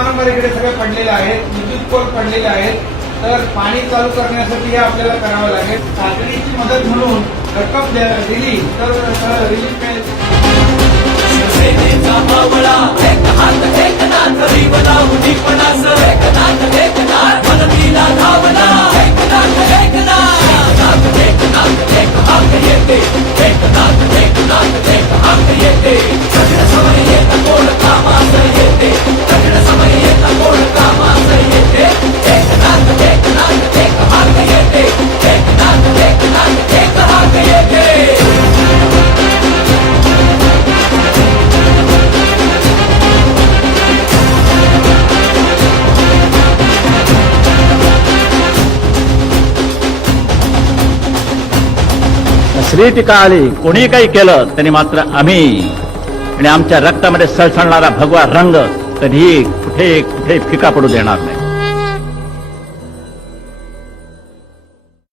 वारंवार इकडे सगळे पडलेले आहेत, विद्युत पोल पडलेले आहेत. तर पाणी चालू करण्यासाठी हे आपल्याला करावं लागेल. तातडीची मदत म्हणून रक्कम दिली तर रिलीफ मिळेल. शिवसेनेचा मावळा एक हात एक नाथ रिवला उदीपणास एक नाथ एक नाथ मनतीला धावला एक नाथ एक नाथ एक नाथ एक हाक येते एक नाथ एक हाक येते सगळं समय येत कोण कामास येते सगळं समय येत कोण कामास येते एक नाथ एक हाक येते एक नाथ एक हाक येते. श्री टीका आली, कोणी काही केलं तरी मात्र आम्ही आणि आमच्या रक्तामध्ये सळसळणारा भगवा रंग कधीही कुठे फिका पडू देणार नाही.